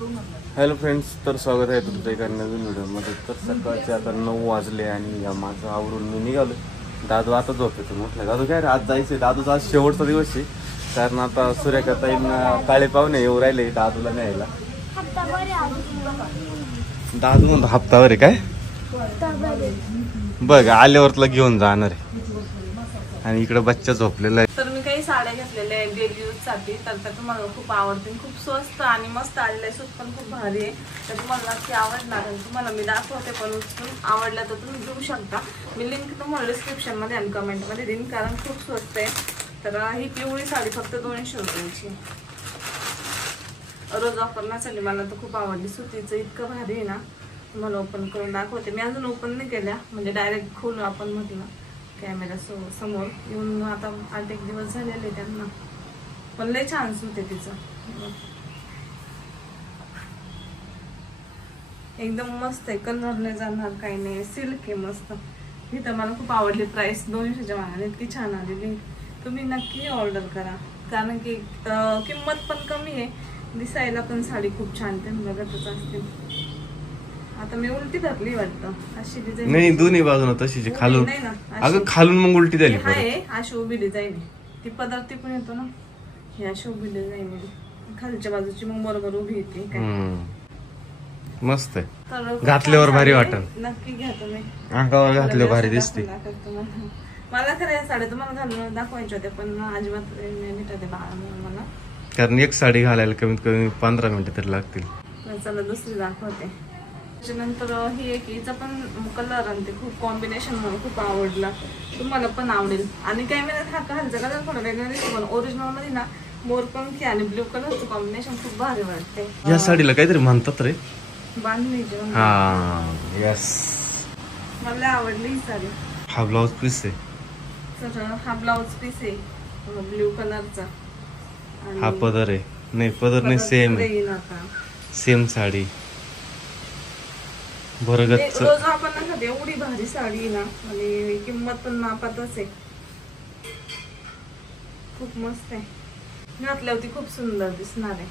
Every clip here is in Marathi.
हॅलो फ्रेंड्स, तर स्वागत आहे तुमचं एका नवीन व्हिडिओमध्ये. तर सकाळचे आता 9 वाजले आणि माझं आवरून मी निघालो. दादू आता झोपेतो. म्हटलं दादू काय रे, आज जायचं. दादूचा आज शेवटचा दिवस आहे, कारण आता सूर्यकाताईंना काळे पाहुणे येऊ राहिले दादूला न्यायला. दादू म्हणतो हप्तावर आहे काय बघ, आल्यावर तुला घेऊन जाणार आहे. आणि इकडे बच्चा झोपलेला आहे. तर मी काही साड्या घेतलेल्या आहे डेली यूज साठी. तर त्या तुम्हाला खूप आवडतील. खूप स्वस्त आणि मस्त आलेले आहे. सूत पण खूप भारी आहे. तर तुम्हाला नक्की आवडणार आहे. तुम्हाला मी दाखवते पण उचलून. आवडल्या तर तुम्ही घेऊ शकता. मी लिंक तुम्हाला डिस्क्रिप्शन मध्ये आणि कमेंट मध्ये देईन, कारण खूप स्वस्त आहे. तर ही पिवळी साडी फक्त 200 रुपयाची. रोज वापरण्यासाठी मला तर खूप आवडली. सुतीचं इतकं भारी आहे ना. तुम्हाला ओपन करून दाखवते. मी अजून ओपन नाही केल्या, म्हणजे डायरेक्ट खोलून आपण म्हटलं कॅमेरा समोर येऊन. आता 8-1 दिवस झालेले त्यांना, पण लय छान सूत आहे तिचं. एकदम मस्त आहे. कलर नाही जाणार, काही नाही. सिल्क आहे मस्त. ही तर मला खूप आवडली. प्राइस 200च्या मानाने इतकी छान आलेली. तुम्ही नक्की ऑर्डर करा, कारण की किंमत पण कमी आहे. दिसायला पण साडी खूप छान. ते बघतच असते. आता मी उलटी धरली वाटतं. अशी डिझाईन नाही, दोन्ही बाजून तशीची खालून. नाही ना, अगं खालून मग उलटी झाली. आहे अशी उभी डिझाईन आहे. ती पदरती पण येतो ना, ही अशी उभी डिझाईन आहे. खालच्या बाजूची मग बरोबर उभी येते. काय मस्त आहे. घातल्यावर भारी वाटत. नक्की घ्या तुम्ही. अंगावर घातल्यावर भारी दिसते. मला खरं या साड्या तुम्हाला घालून दाखवायच्या होत्या, पण अजिबात भेटते मला. कारण एक साडी घालायला कमीत कमी 15 मिनिटं तरी लागतील. चला दुसरी दाखवते. त्याच्यानंतर ही एक, हिचा पण कलर आणि ते खूप कॉम्बिनेशन मला खूप आवडला. तुम्हाला पण आवडेल. आणि कॅमेऱ्यात हा खालचा कलर थोडा वेगळा दिसतो, पण ओरिजिनल मध्ये ना मोरपंखी आणि ब्ल्यू कलरचं कॉम्बिनेशन खूप भारी वाटते. या साडीला काहीतरी म्हणतात रे, बांधणी. यस, मला आवडली ही साडी. हा ब्लाउज पीस आहे. तर हा ब्लाउज पीस आहे ब्ल्यू कलरचा. हा पदर आहे. नाही, पदर नाही, सेम आहे. सेम साडी. रोज आपण एवढी भारी साडी ना, आणि किंमत पण मापातच आहे. खूप मस्त आहे. घातल्यावरती खूप सुंदर दिसणार आहे.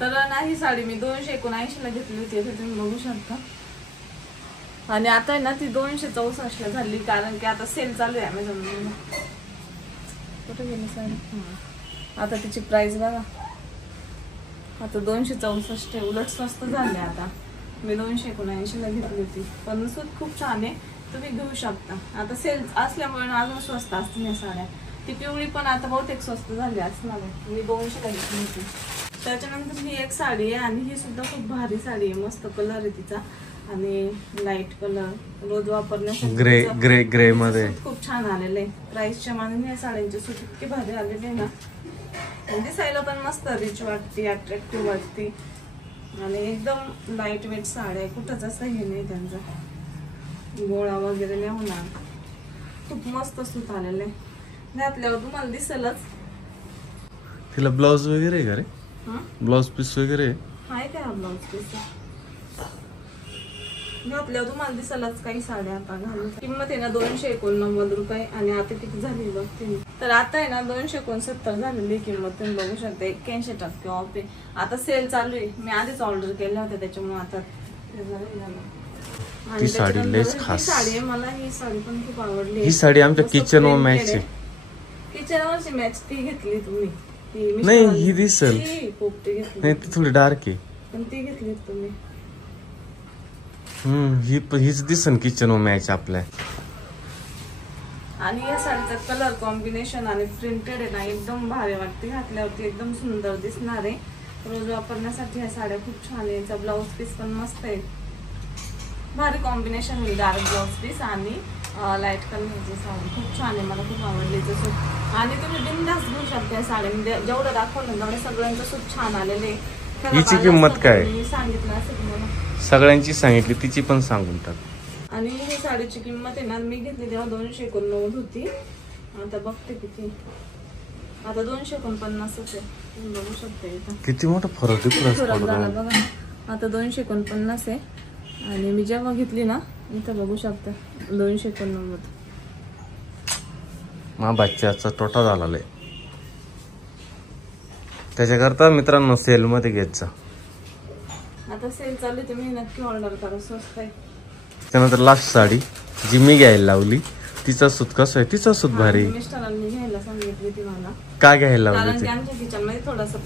तर ना ही साडी मी 279 ला घेतली होती, असं तुम्ही बघू शकता. आणि आता आहे ना ती 264 ला झाली, कारण की आता सेल चालू आहे अमेझॉन. कुठे गेली साडी? आता तिची प्राइस बघा, आता 264 आहे. उलट स्वस्त झाले आता. मी 279 ला घेतली होती, पण सूत खूप छान आहे. तुम्ही घेऊ शकता. आता सेल असल्यामुळे अजून स्वस्त असतील या साड्या. ती पिवळी पण आता बहुतेक स्वस्त झाली असणार आहे. मी 200 ला घेतली होती. त्याच्यानंतर ही एक साडी आहे, आणि ही सुद्धा खूप भारी साडी आहे. मस्त कलर आहे तिचा, आणि लाईट कलर. रोज वापरण्यासाठी ग्रे मध्ये खूप छान आलेलं आहे. प्राइसच्या मानाने या साड्यांचे सूत इतके भारी आलेले आहे ना. दिसायला पण मस्त रिच वाटते, अट्रॅक्टिव्ह वाटते. आणि एकदम लाईट वेट साड्या आहे. कुठंच असं हे नाही त्यांचा गोळा वगैरे नाही होणार. खूप मस्त सूत आलेलं आहे. घातल्यावर तुम्हाला दिसेलच. तिला ब्लाउज वगैरे आहे का रे? ब्लाउज पीस वगैरे आहे का? ब्लाउज पीस घातल्यावर तुम्हाला दिसेलच. काही साड्या आता घालून किंमत आहे ना 289 रुपये, आणि आता किती झाली बघते. तर आता आहे ना 269 झालेली किंमत. तुम्ही बघू शकता 81% ऑफ आहे. आता सेल चालू आहे. मी आधीच ऑर्डर केल्या होत्या, त्याच्यामुळे आता ती साडी लयच खास साडी आहे. मला ही साडी पण खूप आवडली. ही साडी आमच्या किचन वर मॅच आहे. किचन वरची मॅच ती घेतली तुम्ही? नाही, ही दिसल. नाही, ती थोडी डार्क आहे, पण ती घेतली तुम्ही. हीच दिसन किचन वर मॅच आपल्या. आणि या साडीचा कलर कॉम्बिनेशन आणि प्रिंटेड आहे ना, एकदम भारी वाटते. घातल्यावरती एकदम सुंदर दिसणार आहे. रोज वापरण्यासाठी ह्या साड्या खूप छान आहे. याचा ब्लाउज पीस पण मस्त आहे. भारी कॉम्बिनेशन होईल. डार्क ब्लाउज पीस आणि लाईट कलरची साडी खूप छान आहे. मला खूप आवडली जसं. आणि तुम्ही बिनधास्त घेऊ शकता या साड्या. जेवढं दाखवलं तेवढं सगळ्यांचं खूप छान आलेलं आहे. हिची किंमत काय? मी सांगितलं असं तुम्हाला. सगळ्यांची सांगितली, तिची पण सांगून टाक. आणि ही साडीची किंमत आहे ना, मी घेतली तेव्हा 289 होती. आता बघते किती. आता 249 आहे. बघू शकते किती मोठा फरक झाला बघा. आता 249 आहे. आणि मी जेव्हा घेतली ना, इथं बघू शकता 289. बच्चाचा तोटा झालेला आहे. त्याच्याकरता मित्रांनो सेल मध्ये घेत जा. आता सेल चालू आहे, तुम्ही नक्की ऑर्डर करा, स्वस्त आहे. त्यानंतर लास्ट साडी जी मी घ्यायला लावली, तिचा सूत कसं आहे, तिचा सूत भारी. मिस्टरांनी घ्यायला सांगितली ती मला, काय घ्यायला लावली कारण ते? की आमच्या किचन मध्ये थोडासा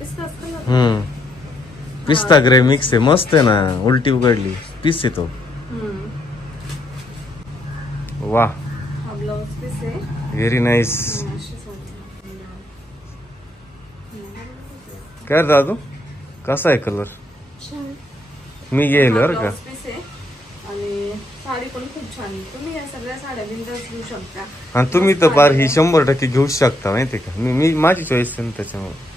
पिस्ता असतो ना. पिस्ता ग्रे मिक्स आहे, मस्त आहे ना. उलटी उघडली पीस येतो. वा, हा ब्लाउज पीस आहे. Very nice. अशी साडी. काय दादू, कसा आहे कलर? मी घेईल बरं का. ब्लाउज पीस आहे आणि साडी पण खूप छान आहे. तुम्ही या सगळ्या साड्या बिंदास घेऊ शकता. आणि तुम्ही तर बार ही 100% घेऊ शकता, माहिती का. मी माझी चॉईस आहे त्याच्यामुळे.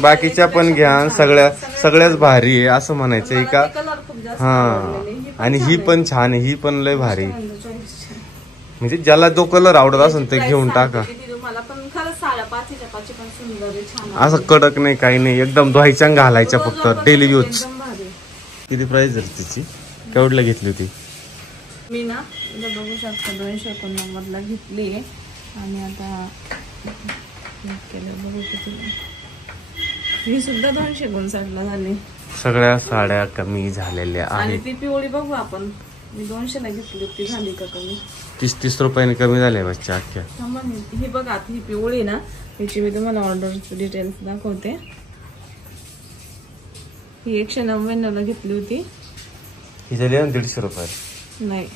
बाकीच्या पण घ्या, सगळ्याच भारी आहे असं म्हणायचंय का. हा, आणि ही पण छान आहे, ही पण लय भारी. म्हणजे ज्याला जो कलर आवडत असेल ते घेऊन टाका. मला पण खरंच साड्या पाचीच्या पाची पण सुंदर आहे, छान. असं कडक नाही, काही नाही, एकदम धुवायच्या घालायच्या फक्त डेली यूज. एकदम भारी. किती प्राइस झाली तिची? केवढला घेतली होती? मी ना इथं बघू शकता 289 ला घेतली आणि आता बघू किती. ही सुद्धा 259 ला झाली. सगळ्या साड्या कमी झालेल्या आणि आहेत. ती पिवळी बघू आपण, मी 200 ला घेतली होती, झाली का कमी? 30 रुपयाने कमी झाले बच्चा अख्ख्या. ही बघा, आता ही पिवळी ना, याची मी तुम्हाला ऑर्डरची डिटेल्स दाखवते. ही 199 ला घेतली होती. ही झाली ना 150 रुपये. नाही,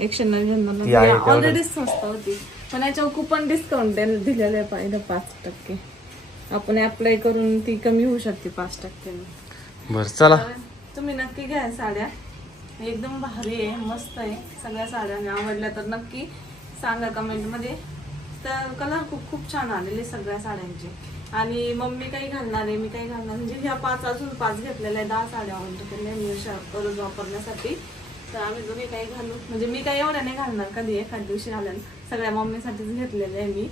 199 ला ऑलरेडी स्वस्त होती, पण याच्यावर कुपन डिस्काउंट दिलेलं आहे पाहिजे 5%. आपण अप्लाय करून ती कमी होऊ शकते 5%. बर, चला तुम्ही नक्की घ्या साड्या, एकदम भारी आहे, मस्त आहे. सगळ्या साड्या आवडल्या तर नक्की सांगा कमेंट मध्ये. तर कलर खूप छान आलेले सगळ्या साड्यांचे. आणि मम्मी काही घालणार आहे, मी काही घालणार, म्हणजे ह्या 5 अजून 5 घेतलेल्या आहे. 10 साड्या ऑर्डर केल्या मी रोज वापरण्यासाठी. तर आम्ही दोघे काही घालू, म्हणजे मी काही एवढ्या नाही घालणार, कधी एखाद दिवशी घालेल. सगळ्या मम्मीसाठीच घेतलेल्या आहे मी.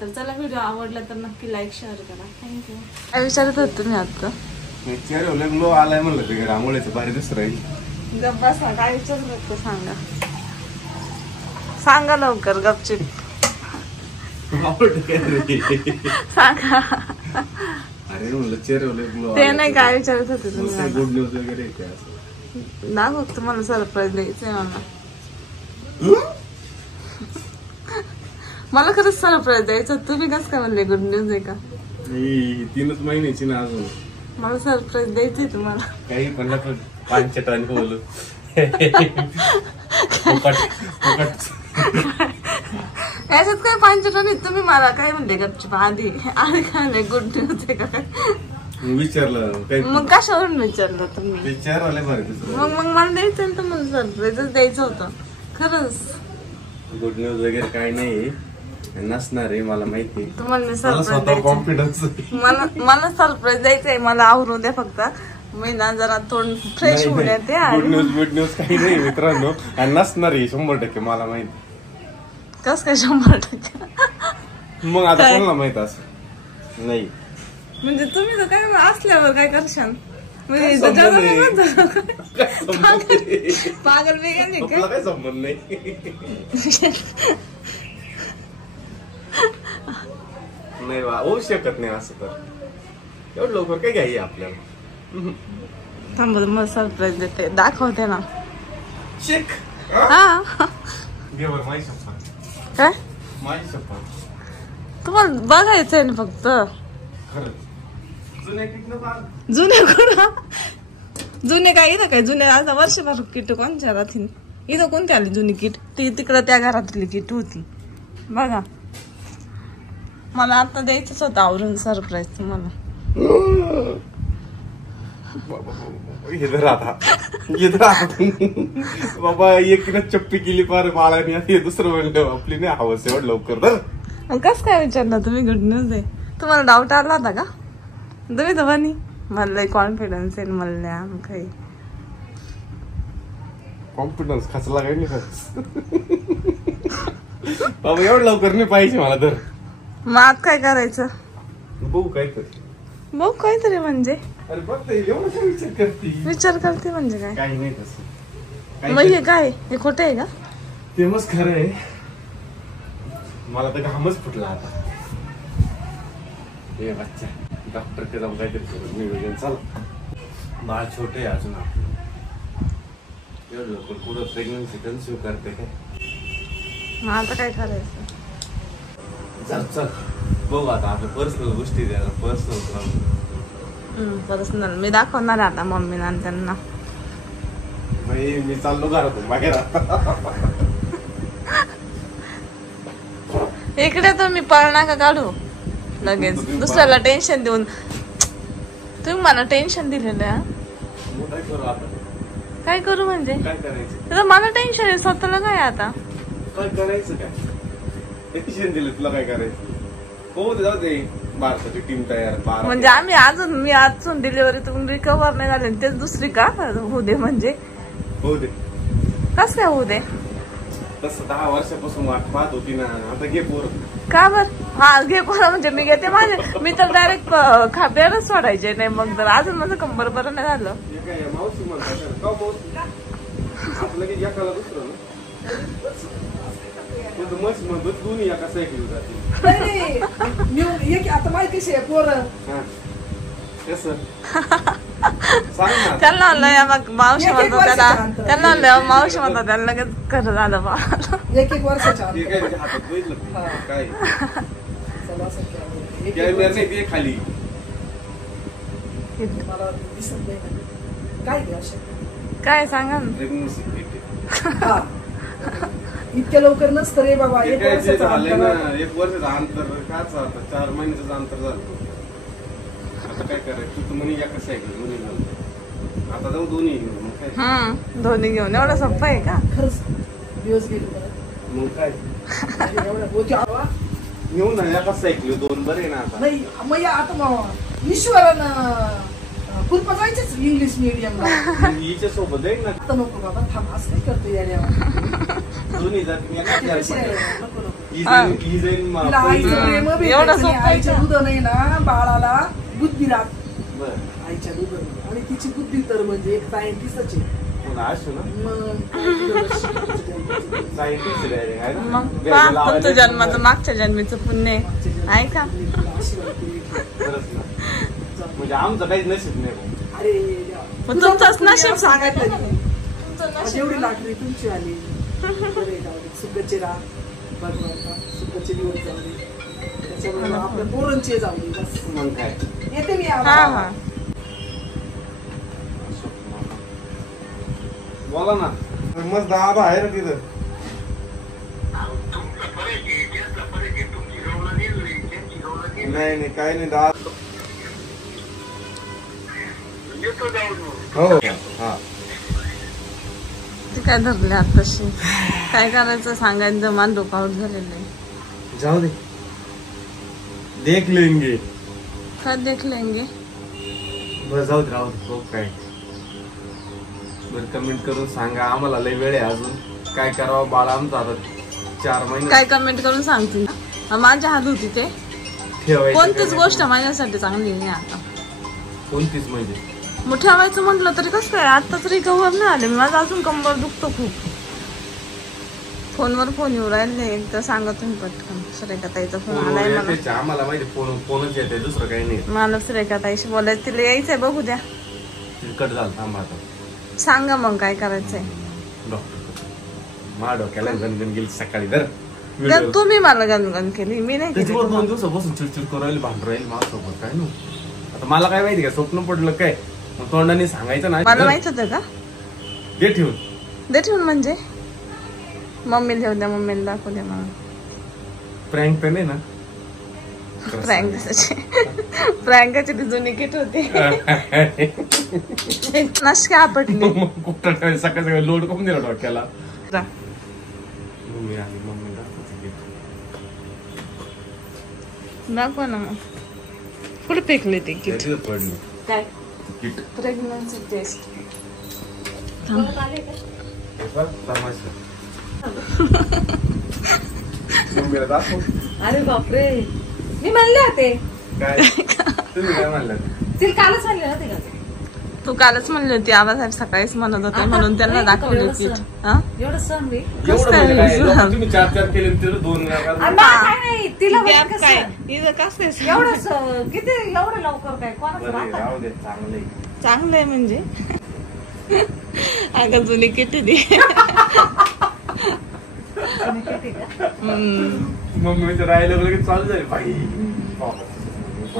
तर चला, व्हिडिओ आवडला तर नक्की लाईक शेअर करा. थँक्यू. काय विचारत होत तुम्ही आता? ग्लो आलाय म्हणलं ते रांगोळीचं भारी दिसत राहील. बसा, काय विचारत होत सांगा, सांगा लवकर, गपचिप सांगा. अरे म्हणलं चेहऱ्यावर ग्लो ते नाही, काय विचारत होते तुम्ही? गुड न्यूज वगैरे ना, फक्त मला सरप्राईज द्यायचंय. मला खरंच सरप्राईज द्यायचं. तुम्ही कसं काय म्हणले गुड न्यूज आहे का? 3 महिन्याची ना अजून. मला सरप्राईज द्यायचंय तुम्हाला. काही पण 5 टन बोलू. याच्यात काय 5 टन? तुम्ही मला काय म्हणले गपचिप आधी काय गुड न्यूज आहे का? विचारलं मग कशावरून विचारलं तुम्ही? मग मला द्यायचं ना, मला सरप्राईजच द्यायचं होतं खरंच. गुड न्यूज वगैरे काही नाही नसणार आहे, मला माहिती. तुम्हाला मी सरप्राईज कॉन्फिडन्स, मला सरप्राईज द्यायचंय. मला आवरू द्या फक्त, मी ना जरा थोडं फ्रेश होऊन येते. गुड न्यूज काही नाही मित्रांनो, आणि नसणार आहे 100% मला माहिती. कस काय 100%? मग आता कोणाला माहित असं नाही. म्हणजे तुम्ही तर काय असल्यावर काय करशाल? म्हणजे पागल वेगळं काय संबंध नाही. नाही होऊ शकत नाही असं. तर एवढं लवकर काय घ्यायचं आपल्याला? थांब, मला सरप्राईज देते, दाखवते ना. शेक हा, माझी शपथ. काय माझी शपथ? तुम्हाला बघायचंय ना फक्त. खरंच जुने जुने काय इथं काय जुने आता वर्षभर किट कोणच्या राहतील इथं? कोणती आली जुनी किट? ती तिकडं त्या घरातली किट होती बघा. मला आता द्यायचंच होतं आवरून सरप्राईज तुम्हाला. बाबा एकच चप्पी केली पार बाळाने, दुसरं म्हणलं आपली नाही हवस एवढं लवकर. कस काय विचारलं तुम्ही? गुड न्यूज आहे. तुम्हाला डाऊट आला होता का? तुम्ही तर बनी मला कॉन्फिडन्स आहे, मला काही कॉन्फिडन्स खचला काही नाही. बाबा एवढं लवकर नाही पाहिजे मला. तर मग आज काय करायचं? बघू काहीतरी. बघू काहीतरी म्हणजे? अरे बघ एवढं काय विचार करते? विचार करते म्हणजे काय? काही नाही तसं. मग हे काय, हे खोटं आहे का? ते मस्त खरं आहे. मला तर घामच फुटला आता. ए बच्चा डॉक्टरकडे जाऊन काहीतरी करू नियोजन. चला बाळ छोटे आहे अजून एवढं लवकर कुठं प्रेग्नन्सी कन्सिव्ह करते काय. मग आता काय करायचं. चल बघू आता आपल्या पर्सनल गोष्टी द्यायला. पर्सनल मी दाखवणार आता मम्मीला आणि त्यांना. मी चाललो घरातून बाहेर. इकडे तर मी पळणार का काढू लगेच दुसऱ्याला टेन्शन देऊन. तुम्ही मला टेन्शन दिलेलं आहे. काय करू आता. काय करू म्हणजे काय करायचं. तर मला टेन्शन आहे स्वतःला. काय आता काय करायचं काय टेन्शन दिलं तुला. काय करायचं हो जाऊ दे. भारताची टीम तयार. म्हणजे मी अजून डिलिव्हरीतून रिकव्हर नाही झाले तेच दुसरी का होऊ दे. म्हणजे होऊ दे. कस काय होऊ दे. तसं 10 वर्षापासून वाट पाहत होती ना. आता घे पोर. का बर. हा घे पोरं म्हणजे मी घेते माझे. मी तर डायरेक्ट खाब्यावरच सोडायचे नाही. मग तर अजून माझं कंबर बरं नाही झालं. मावशी म्हणतात का मावशी आपलं की एकाला दुसरं ना मस्त म्हणतो दोन्ही एका सायकल जातील. आता माहिती आहे पोरं त्यांना म्हणलं मग मावशी म्हणतो त्याला. त्यांना म्हणलं मावशी म्हणतो त्याला लगेच खरं झालं बा. 1-1 वर्षाच्या हातात बघितलं काय खाली मला दिसत नाही. काय काय सांगा ना. इतक्या लवकर नसतं रे बाबा. 1 वर्षाचं झालंय ना. 1 वर्षाचं अंतर काच आता 4 महिन्याचं अंतर झालं. आता काय करायचं. तू म्हणे एका सायकल म्हणे झालं. आता जाऊ दोन्ही घेऊन. दोन्ही घेऊन एवढं सोपं आहे का. खरंच दिवस गेले मग काय घेऊन ना एका सायकल 2 बरे ना. आता नाही मग आता ईश्वरानं कुरपा जायचंच इंग्लिश मिडियमला. हिच्या सोबत जाईल ना. आता नको बाबा थांब. असं काय करतो याने. दोन्ही जाती एवढं आईच्या दूध नाही ना बाळाला बुद्धी राहत. आईच्या दूध आणि तिची बुद्धी तर म्हणजे एक सायंटिस्टच आहे. तुमचं जन्माचं मागच्या जन्मीचं पुण्य आहे का. म्हणजे आमचं काहीच नशीब नाही. अरे तुमचंच नशीब सांगायचं. एवढी लाटरी तुमची आली. सुखाचे राहा भगवान. सुखाचे दिवस जाऊ दे. त्याच्याबरोबर आपल्या पोरांची जाऊ दे. बस मग काय येते मी. बोला ना. मस्त दाबा आहे ना तिथं. नाही काय नाही दाब. हो हा ते काय धरले आताशी. काय करायचं सांगायचं. मान डोकावट झालेलं आहे. जाऊ दे. देख लेंगे. काय देख लेंगे. बस जाऊ दे राहू दे. बघ काय बरं कमेंट करून सांगा. आम्हाला लय वेळ आहे अजून. काय करावं बाळा आमचं आता 4 महिने. काय कमेंट करून सांगतील ना. माझ्या हात होती ते ठेवायचं. कोणतीच गोष्ट माझ्यासाठी चांगली नाही आता. कोणतीच म्हणजे मग ठेवायचं म्हटलं तरी कसं काय. आताच रिकव्हर नाही आले. माझं अजून कंबर दुखतो खूप. फोनवर फोन येऊ राहिले. एकदा सांगा तुम्ही पटकन. सुरेखाताईचा फोन आलाय मला. आम्हाला माहिती फोनच येते दुसरं काही नाही. मला सुरेखाताईशी बोलायचं. तिला यायचंय बघू द्या. कट झालं थांबा आता. सांगा मग काय करायचंय. डॉक्टर मा डोक्याला गणगण गेली सकाळी. तर तुम्ही मला गणगण केली. मी नाही केली. 2 दिवसापासून चिडचिड करू राहिली. भांडू राहील माझ्यासोबत. काय ना आता मला काय माहिती का स्वप्न पडलं काय. मग तोंडाने सांगायचं ना. मला माहित होतं का. दे ठेवून. दे ठेवून म्हणजे मम्मीला ठेवू द्या. मम्मीला दाखवू द्या मला. प्रँक तर नाही ना. प्रँकाची ती जुनी किट होती. नशके आपटली. कुठं सकाळी लोड करून दिला डोक्याला. दाखवा ना मग. कुठे फेकले ते किट. पडली काय प्रेग्नन्सी टेस्ट. अरे बापरे. मी म्हणले होते. काय तुम्ही काय म्हणलं. कालच म्हणले होते का. तू कालच म्हणली होती. आबासाहेब सकाळीच म्हणत होते म्हणून त्यांना दाखवली होती. एवढं सण तुम्ही 4 केले 2 नाही तिला गॅप माहित काय कसं? इथं कसं काय एवढं किती एवढं लवकर काय कोणाचं बरं आहे, राहतं? राहू दे चांगले चांगलं आहे म्हणजे अगं जुनी किती दे कोणी किती का? मम्मीचं राहिलं की चालू झाली बाई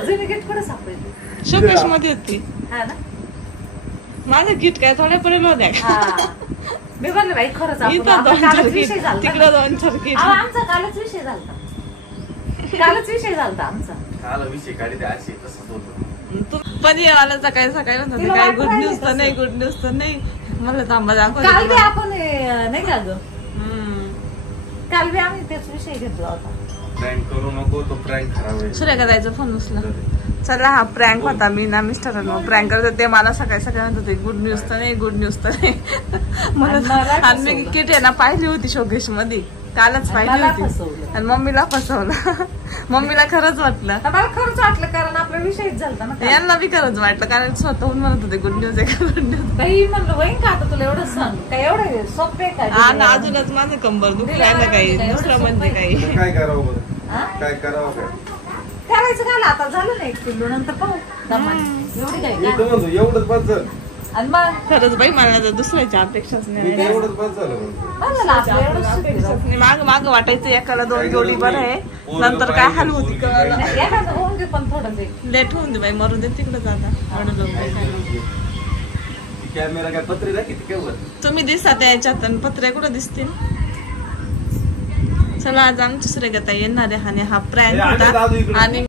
जुनी किट कुठं सापडली? शोकेश मध्ये होती हा ना? माझं किट काय थोड्या पर्यंत होत्या का? हा. मी म्हणलं बाई खरंच आपण इथं आपला 2-4 कालच किट विषय झाला तिकडं 2-4 किट आमचा कालच विषय झाला कालच विषय झाला आमचा. काला विषय काढी द्या अशी तसंच होतं तू पण आला सकाळी सकाळी म्हणत होती तिला काय वाटलं गुड न्यूज तर तसं. नाही गुड न्यूज तर नाही म्हणलं थांबा काल दाखव बी आपण नाही का ग काल बी आम्ही तेच विषय घेतला होता. प्रँक करू नको तो प्रँक खराब आहे सूर्य करायचा फोन उचला चला हा प्रँक होता मी ना मिस्टरांनो प्रँक करत होते मला सकाळी सकाळी म्हणत होते गुड न्यूज तर नाही गुड न्यूज तर नाही म्हणून मला आणि मी फसवलं. किट आहे ना पाहिली होती शोकेश मध्ये कालच आणि पाहिली मला होती फसवलं. आणि मम्मीला फसवलं मम्मीला खरंच वाटलं तर मला खरंच वाटलं कारण आपला विषयच झालता ना काल. यांना बी खरंच वाटलं कारण स्वतःहून म्हणत होते गुड न्यूज आहे का गुड न्यूज बाई म्हणलं होईन का आता तुला एवढं सांग काय एवढं सोपे काय हा ना अजूनच माझं कंबर दुखलाय ना काही दुसरं म्हणजे काही तर काय करावं बरं हा? काय करावं काय करायचं काय आता झालं ना 1 किलो नंतर पाहू दमाने. एवढी काय मी तर म्हणतो एवढंच बस झालं आणि मग खरंच बाई मला तर दुसऱ्याची अपेक्षाच मी नाही तर एवढंच बस झालं म्हणतो बरं झालं आपलं एवढं सुखी माग माग वाटायचं एकाला 2 काय जोडी गरज बरं नाही. आहे पोरं नंतर काय पाहिजे, हाल होती पोरगी कळलं पाहिजे. एखादं होऊन दे पण थोडं ते लेट होऊन दे बाई मरू दे तिकडे जाता एवढं लवकर कॅमेरा काय पत्रे ना किती काय वर तुम्ही दिसता त्या याच्यात आणि पत्रे कुठं दिसतील चला आज आमची सुरेखा ताई येणार आहे आणि हा प्रँक ए, आले दादू होता इकडे. आणि